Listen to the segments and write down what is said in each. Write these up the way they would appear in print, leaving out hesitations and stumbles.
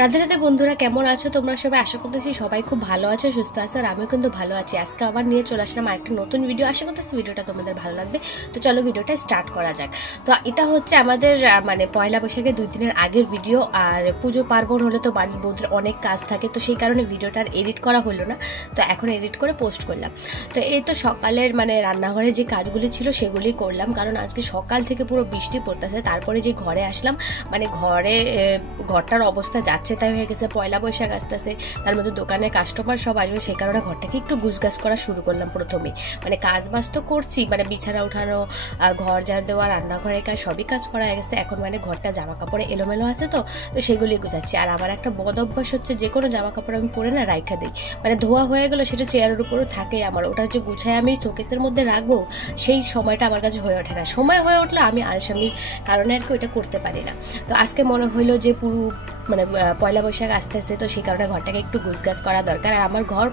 রাধে রাধে বন্ধুরা, কেমন আছো তোমরা সবাই? আশা করতেছি সবাই খুব ভালো আছো, সুস্থ আছো। আর আমিও কিন্তু ভালো আছি। আজকে আবার নিয়ে চলে আসলাম আরেকটা নতুন ভিডিও। আশা করতেছি ভিডিওটা তোমাদের ভালো লাগবে। তো চলো ভিডিওটা স্টার্ট করা যাক। তো এটা হচ্ছে আমাদের মানে পয়লা বৈশাখে 2 দিনের আগের ভিডিও। আর পুজো পার্বণ হলে তো বাড়ির বউদের অনেক কাজ থাকে, তো সেই কারণে ভিডিওটা আর এডিট করা হলো না। তো এখন এডিট করে পোস্ট করলাম। তো এই তো সকালের মানে রান্নাঘরে যে কাজগুলি ছিল সেগুলি করলাম, কারণ আজকে সকাল থেকে পুরো বৃষ্টি পড়তেছে। তারপরে যে ঘরে আসলাম, মানে ঘরটার অবস্থা যাচ্ছে তাই হয়ে গেছে। পয়লা বৈশাখ আসতেছে, তার মধ্যে দোকানে কাস্টমার সব আসবে, সেই কারণে ঘরটাকে একটু গুছগাছ করা শুরু করলাম প্রথমে। মানে কাজ বাজ তো করছি, মানে বিছানা উঠানো, ঘর ঝাড় দেওয়া, রান্নাঘরের কাজ সবই কাজ করা হয়ে গেছে। এখন মানে ঘরটা জামা কাপড়ে এলোমেলো আছে, তো সেগুলি গুছাচ্ছি। আর আমার একটা বদ অভ্যাস হচ্ছে, যে কোনো জামা কাপড় আমি পরে না রাইখা দিই, মানে ধোয়া হয়ে গেলো সেটা চেয়ারের উপরও থাকে আমার, ওটা যে গুছায় আমি শোকেসের মধ্যে রাখবো সেই সময়টা আমার কাছে হয়ে ওঠে না। সময় হয়ে উঠলে আমি আলসামির কারণে আর কি ওইটা করতে পারি না। তো আজকে মনে হইলো যে পুরো মানে পয়লা বৈশাখ আসতেছে, তো সেই কারণে ঘরটাকে একটু গুছগাছ করা দরকার। আর আমার ঘর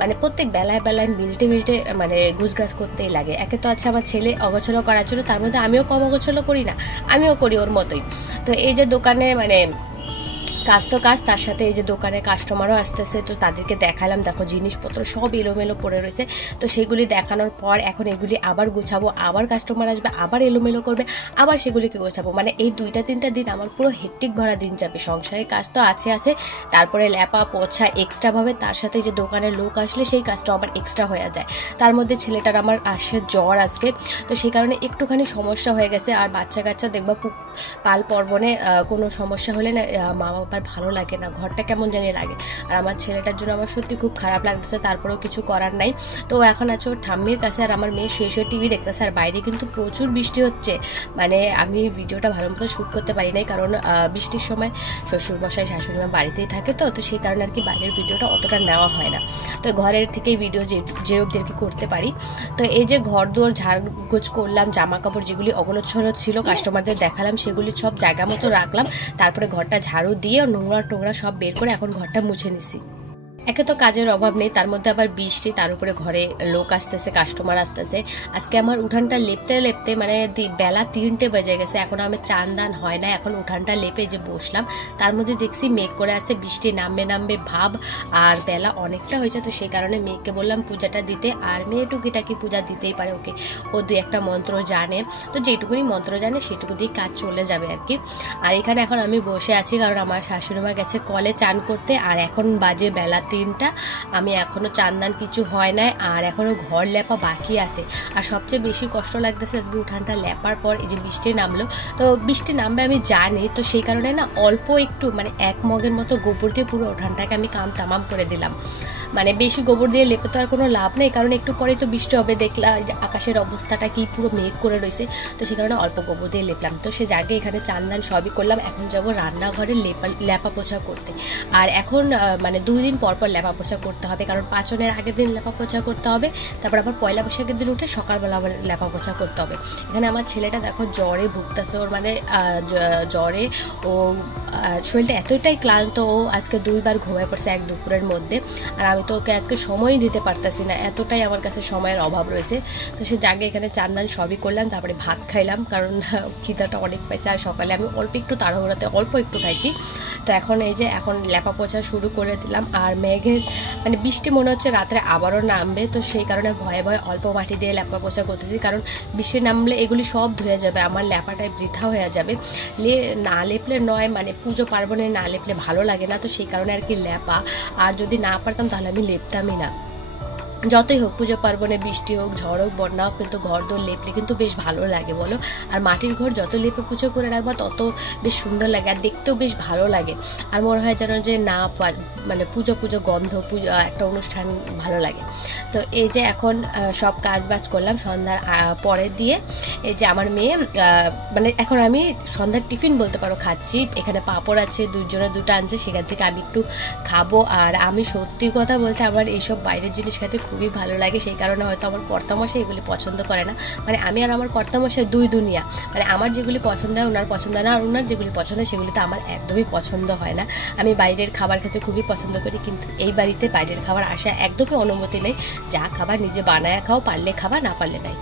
মানে প্রত্যেক বেলায় মিনিটে মিনিটে মানে গুছগাছ করতেই লাগে। একে তো আছে আমার ছেলে অগোছলো করার জন্য, তার মধ্যে আমিও কম অগোছলো করি না, আমিও করি ওর মতোই। তো এই যে দোকানে মানে কাজ তো কাজ, তার সাথে এই যে দোকানে কাস্টমারও আসতেছে, তো তাদেরকে দেখালাম দেখো জিনিসপত্র সব এলোমেলো পড়ে রয়েছে। তো সেগুলি দেখানোর পর এখন এগুলি আবার গুছাবো, আবার কাস্টমার আসবে, আবার এলোমেলো করবে, আবার সেগুলিকে গোছাবো। মানে এই 2-3টা দিন আমার পুরো হেক্টিক ভরা দিন যাবে। সংসারের কাজ তো আছে, তারপরে ল্যাপা পোছা এক্সট্রাভাবে, তার সাথে যে দোকানের লোক আসলে সেই কাজটা আবার এক্সট্রা হয়ে যায়। তার মধ্যে ছেলেটার আমার আসে জ্বর আজকে, তো সেই কারণে একটুখানি সমস্যা হয়ে গেছে। আর বাচ্চা কাচ্চা দেখবা পাল পার্বণে কোনো সমস্যা হলে না মা বাবার ভালো লাগে না, ঘরটা কেমন জানি লাগে। আর আমার ছেলেটার জন্য আমার সত্যি খুব খারাপ লাগতেছে, তারপরেও কিছু করার নাই। তো এখন আছে ওর ঠাম্মির কাছে, আর আমার মেয়ে শুয়ে শুয়ে টিভি দেখতেছে। আর বাইরে কিন্তু প্রচুর বৃষ্টি হচ্ছে, মানে আমি ভিডিওটা ভালো মতো শ্যুট করতে পারি নাই, কারণ বৃষ্টির সময় শ্বশুরমশাই শাশুড়িমা বাড়িতেই থাকে, তো সেই কারণে আর কি বাইরের ভিডিওটা অতটা নেওয়া হয় না। তো ঘরের থেকেই ভিডিও যে অবধি আর কি করতে পারি। তো এই যে ঘর দুয়ার ঝাড়গোছ করলাম, জামা কাপড় যেগুলি অগোছালো ছিল কাস্টমারদের দেখালাম, সেগুলি সব জায়গা মতো রাখলাম। তারপরে ঘরটা ঝাড়ু দিয়ে নোংরা টোংরা সব বের করে এখন ঘরটা মুছে নিছি। একে তো কাজের অভাব নেই, তার মধ্যে আবার বৃষ্টি, তার উপরে ঘরে লোক আসতেছে, কাস্টমার আসতেছে। আজকে আমার উঠানটা লেপতে মানে বেলা 3টে বেজে গেছে, এখন আমার চান দান হয় না। এখন উঠানটা লেপে যে বসলাম, তার মধ্যে দেখছি মেঘ করে আছে, বৃষ্টি নামবে ভাব। আর বেলা অনেকটা হয়েছে, তো সেই কারণে মেয়েকে বললাম পূজাটা দিতে। আর মেয়ে টুকিটাকি পূজা দিতেই পারে, ওকে ও 2-1টা মন্ত্র জানে, তো যেটুকুনি মন্ত্র জানে সেটুকু দিয়ে কাজ চলে যাবে আর কি। আর এখানে এখন আমি বসে আছি, কারণ আমার শাশুড়িমা গেছে কলে চান করতে। আর এখন বাজে বেলা 3টা, আমি এখনও চান্দান কিছু হয় নাই, আর এখনও ঘর লেপা বাকি আছে। আর সবচেয়ে বেশি কষ্ট লাগতেছে আজকে উঠানটা লেপার পর এই যে বৃষ্টি নামলো। তো বৃষ্টি নামবে আমি জানি, তো সেই কারণে না অল্প একটু মানে 1 মগের মতো গোবর দিয়ে পুরো উঠানটাকে আমি তামাম করে দিলাম। মানে বেশি গোবর দিয়ে লেপে তো আর কোনো লাভ নেই, কারণ একটু পরেই তো বৃষ্টি হবে। দেখলাম আকাশের অবস্থাটা কি, পুরো মেঘ করে রয়েছে, তো সেই কারণে অল্প গোবর দিয়ে লেপলাম। তো সে জায়গায় এখানে চান্দান সবই করলাম। এখন যাব রান্নাঘরে লেপা পোছা করতে। আর এখন মানে 2 দিন পর পর লেপা পোছা করতে হবে, কারণ পাঁচনের আগের দিন লেপা পোছা করতে হবে, তারপর আবার পয়লা বৈশাখের দিন উঠে সকালবেলা আবার লেপা পোছা করতে হবে। এখানে আমার ছেলেটা দেখো জ্বরে ভুগতেছে, ওর মানে জ্বরে ও শরীরটা এতটাই ক্লান্ত, ও আজকে 2বার ঘুমায় পড়ছে এক দুপুরের মধ্যে। আর আমি তো ওকে আজকে সময়ই দিতে পারতেছি না, এতটাই আমার কাছে সময়ের অভাব রয়েছে। তো সে জায়গায় এখানে চান্দান সবই করলাম, তারপরে ভাত খাইলাম, কারণ খিদাটা অনেক পাইছে। আর সকালে আমি অল্প একটু তাড়াহুড়াতে অল্প একটু খাইছি। তো এখন এই যে এখন লেপা পোছা শুরু করে দিলাম। আর মেঘের মানে বৃষ্টি মনে হচ্ছে রাত্রে আবারও নামবে, তো সেই কারণে ভয়ে ভয়ে অল্প মাটি দিয়ে লেপা পোছা করতেছি, কারণ বৃষ্টি নামলে এগুলি সব ধুয়ে যাবে, আমার লেপাটাই বৃথা হয়ে যাবে। না লেপলে নয়, মানে পুজো পার্বণে না লেপলে ভালো লাগে না, তো সেই কারণে আর কি লেপা। আর যদি না পারতাম তাহলে আমি লেপতামই না। যতই হোক পুজো পার্বণে বৃষ্টি হোক ঝড় হোক বন্যা হোক, কিন্তু ঘর দোর লেপলে কিন্তু বেশ ভালো লাগে বলো। আর মাটির ঘর যত লেপে পুজো করে রাখবা তত বেশ সুন্দর লাগে, আর দেখতেও বেশ ভালো লাগে। আর মনে হয় যেন যে না মানে পুজো গন্ধ, একটা অনুষ্ঠান ভালো লাগে। তো এই যে এখন সব কাজ বাজ করলাম সন্ধ্যার পরে দিয়ে। এই যে আমার মেয়ে মানে এখন আমি সন্ধ্যার টিফিন বলতে পারো খাচ্ছি। এখানে পাঁপড় আছে, 2জনের 2টা আনছে, সেখান থেকে আমি একটু খাবো। আর আমি সত্যি কথা বলতে আমার এইসব বাইরের জিনিস খেতে খুবই ভালো লাগে, সেই কারণে হয়তো আমার কর্তামশাই এগুলি পছন্দ করে না। মানে আমি আর আমার কর্তামশাই 2 দুনিয়া, মানে আমার যেগুলি পছন্দ হয় ওনার পছন্দ হয় না, আর ওনার যেগুলি পছন্দ হয় সেগুলি তো আমার একদমই পছন্দ হয় না। আমি বাইরের খাবার খেতে খুবই পছন্দ করি, কিন্তু এই বাড়িতে বাইরের খাবার আসা একদমই অনুমতি নেই। যা খাবার নিজে বানায় খাও, পারলে খাবা, না পারলে নাই।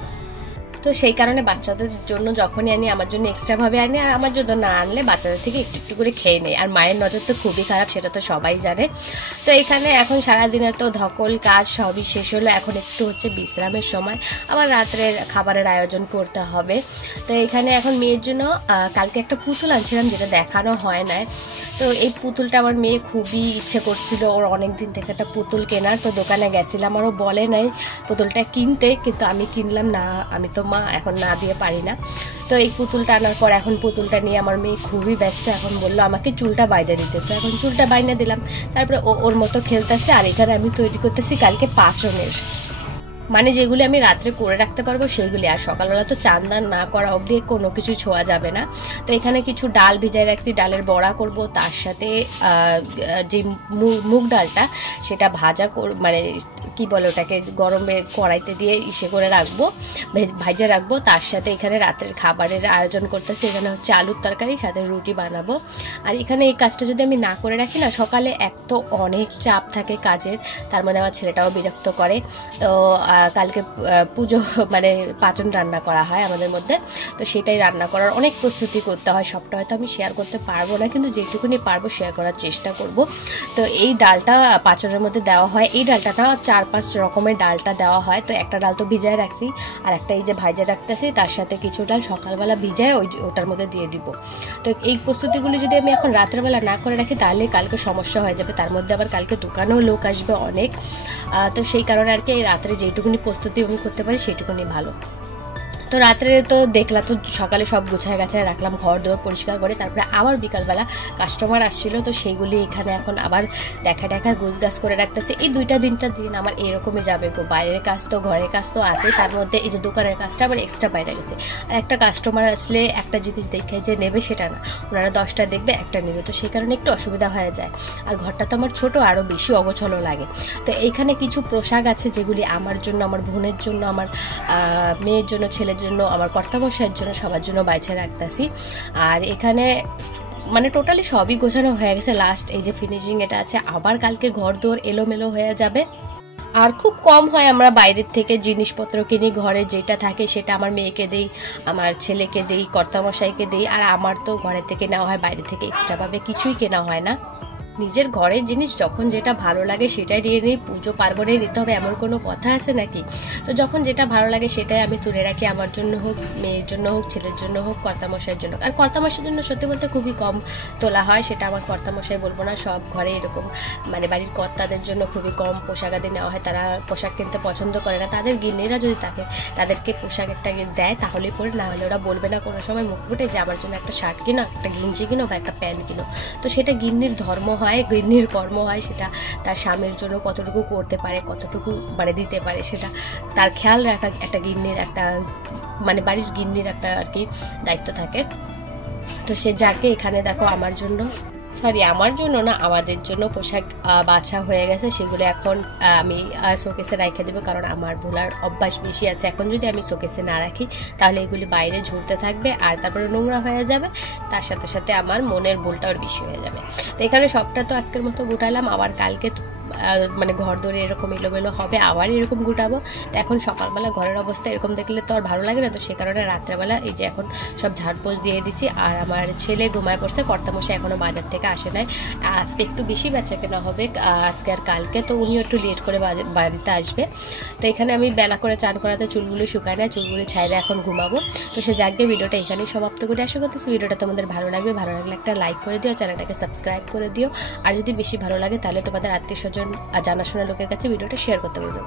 তো সেই কারণে বাচ্চাদের জন্য যখনই আনি আমার জন্য এক্সট্রাভাবে আনি, আর আমার জন্য না আনলে বাচ্চাদের থেকে একটু একটু করে খেয়ে নেই। আর মায়ের নজর তো খুবই খারাপ, সেটা তো সবাই জানে। তো এখানে এখন সারাদিনের তো ধকল কাজ সবই শেষ হলো, এখন একটু হচ্ছে বিশ্রামের সময়, আবার রাত্রের খাবারের আয়োজন করতে হবে। তো এখানে এখন মেয়ের জন্য কালকে একটা পুতুল আনছিলাম, যেটা দেখানো হয় না। তো এই পুতুলটা আমার মেয়ে খুবই ইচ্ছে করছিল, ওর অনেক দিন থেকে একটা পুতুল কেনার। তো দোকানে গেছিলাম, আরও বলে নাই পুতুলটা কিনতে, কিন্তু আমি কিনলাম না, আমি তো মা, এখন না দিয়ে পারি না। তো এই পুতুলটা আনার পর এখন পুতুলটা নিয়ে আমার মেয়ে খুবই ব্যস্ত। এখন বললো আমাকে চুলটা বাইরে দিতে, তো এখন চুলটা বাইরে দিলাম। তারপরে ওর মতো খেলতেছে, আর এখানে আমি তৈরি করতেছি কালকে পাঁচনের, মানে যেগুলি আমি রাত্রে করে রাখতে পারবো সেইগুলি। আর সকালবেলা তো চান দান না করা অবধি কোনো কিছু ছোঁয়া যাবে না। তো এখানে কিছু ডাল ভিজাই রাখছি, ডালের বড়া করব, তার সাথে যে মুগ ডালটা সেটা ভাজা মানে কি বলে ওটাকে গরমে কড়াইতে দিয়ে ইসে করে রাখবো, ভাজা রাখবো। তার সাথে এখানে রাতের খাবারের আয়োজন করতেছি, এখানে হচ্ছে আলুর তরকারি, সাথে রুটি বানাবো। আর এখানে এই কাজটা যদি আমি না করে রাখি না, সকালে এক তো অনেক চাপ থাকে কাজের, তার মধ্যে আমার ছেলেটাও বিরক্ত করে। তো কালকে পুজো মানে পাচন রান্না করা হয় আমাদের মধ্যে, তো সেটাই রান্না করার অনেক প্রস্তুতি করতে হয়। সবটা হয়তো আমি শেয়ার করতে পারবো না, কিন্তু যেটুকুনি পারবো শেয়ার করার চেষ্টা করব। তো এই ডালটা পাচনের মধ্যে দেওয়া হয়, এই ডালটা না 4-5 রকমের ডালটা দেওয়া হয়। তো একটা ডাল তো ভিজায় রাখছি, আর একটা এই যে ভাজা রাখতেছি, তার সাথে কিছু ডাল সকালবেলা ভিজায় ওটার মধ্যে দিয়ে দিব। তো এই প্রস্তুতিগুলো যদি আমি এখন রাত্রেবেলা না করে রাখি, তাহলে কালকে সমস্যা হয়ে যাবে। তার মধ্যে আবার কালকে দোকানেও লোক আসবে অনেক, তো সেই কারণে আর কি এই রাত্রে যেটুকুনি প্রস্তুতি আমি করতে পারি সেটুকুনি ভালো। তো রাত্রে তো দেখলাম, তো সকালে সব গুছায় গাছায় রাখলাম, ঘর দোর পরিষ্কার করে। তারপরে আবার বিকালবেলা কাস্টমার আসছিল, তো সেইগুলি এখানে এখন আবার দেখা গুছগাছ করে রাখতেছে। এই 2টা দিন আমার এরকমই যাবে গো, বাইরের কাজ তো ঘরের কাজ তো আছে, তার মধ্যে এই যে দোকানের কাজটা আবার এক্সট্রা বাইরে গেছে। আর একটা কাস্টমার আসলে একটা জিনিস দেখে যে নেবে সেটা না, ওনারা 10টা দেখবে, একটা নেবে, তো সেই কারণে একটু অসুবিধা হয়ে যায়। আর ঘরটা তো আমার ছোট, আরও বেশি অগোছলো লাগে। তো এইখানে কিছু পোশাক আছে যেগুলি আমার জন্য, আমার বোনের জন্য, আমার মেয়ের জন্য, ছেলের জন্য, আমার কর্তামশাইয়ের জন্য, সবার জন্য বাইছে রাখতেছি। আর এখানে মানে টোটালি সবই গোছানো হয়ে গেছে, লাস্ট এই যে ফিনিশিং এটা আছে। আবার কালকে ঘর দোর এলোমেলো হয়ে যাবে। আর খুব কম হয় আমরা বাইরের থেকে জিনিসপত্র কিনি, ঘরে যেটা থাকে সেটা আমার মেয়েকে দিই, আমার ছেলেকে দিই, কর্তামশাইকে দিই। আর আমার তো ঘরে থেকে নেওয়া হয়, বাইরে থেকে এক্সট্রাভাবে কিছুই কেনা হয় না। নিজের ঘরের জিনিস যখন যেটা ভালো লাগে সেটাই নিয়ে নিই, পুজো পার্বণে নিতে হবে এমন কোনো কথা আছে নাকি? তো যখন যেটা ভালো লাগে সেটাই আমি তুলে রাখি, আমার জন্য হোক, মেয়ের জন্য হোক, ছেলের জন্য হোক, কর্তামশাইয়ের জন্য। আর কর্তামশাইয়ের জন্য সত্যি বলতে খুবই কম তোলা হয়, সেটা আমার কর্তামশাই বলবো না, সব ঘরে এরকম, মানে বাড়ির কর্তাদের জন্য খুবই কম পোশাক আদি নেওয়া হয়। তারা পোশাক কিনতে পছন্দ করে না, তাদের গিন্নিরা যদি তাদেরকে পোশাক একটা দেয় তাহলেই পরে, না হলে ওরা বলবে না কোনো সময় মুখ ফুটে যে আমার জন্য একটা শার্ট কিনো, একটা গেঞ্জি কিনো বা একটা প্যান্ট কিনো। তো সেটা গিন্নির ধর্ম হয়, গিন্নির কর্ম হয়, সেটা তার স্বামীর জন্য কতটুকু করতে পারে, কতটুকু মানে দিতে পারে, সেটা তার খেয়াল রাখা একটা গিন্নির একটা, মানে বাড়ির গিন্নির একটা আর কি দায়িত্ব থাকে। তো সে যাকে এখানে দেখো আমার জন্য, সরি আমার জন্য না, আমাদের জন্য পোশাক বাছা হয়ে গেছে, সেগুলো এখন আমি শোকেসে রেখে দেবো, কারণ আমার ভোলার অভ্যাস বেশি আছে। এখন যদি আমি শোকেসে না রাখি তাহলে এগুলি বাইরে ঝুলতে থাকবে, আর তারপরে নোংরা হয়ে যাবে, তার সাথে সাথে আমার মনের ভুলটাও বেশি হয়ে যাবে। তো এখানে সবটা তো আজকের মতো গোটালাম, আবার কালকে মানে ঘর ধরে এরকম এলোমেলো হবে, আবার এরকম গুটাবো। তো এখন সকালবেলা ঘরের অবস্থা এরকম দেখলে তো আর ভালো লাগে না, তো সে কারণে রাত্রেবেলা এই যে এখন সব ঝাড়পোছ দিয়ে দিছি। আর আমার ছেলে ঘুমায় পড়ছে, কর্তামশাই এখনও বাজার থেকে আসে নাই, আজকে একটু বেশি বেচা কেনা হবে আজকে আর কালকে, তো উনিও একটু লেট করে বাড়িতে আসবে। তো এখানে আমি বেলা করে চান করাতে চুলগুলো শুকায় না, চুলগুলো ছাইলে এখন ঘুমাবো। তো সে যাকে ভিডিওটা এখানেই সমাপ্ত করে আশা করতেছি ভিডিওটা তোমাদের ভালো লাগবে, ভালো লাগলে একটা লাইক করে দিও, চ্যানেলটাকে সাবস্ক্রাইব করে দিও। আর যদি বেশি ভালো লাগে তাহলে তোমাদের আত্মীয় স্বজন আর জানাশোনা লোকের কাছে ভিডিওটা শেয়ার করতে পারবে।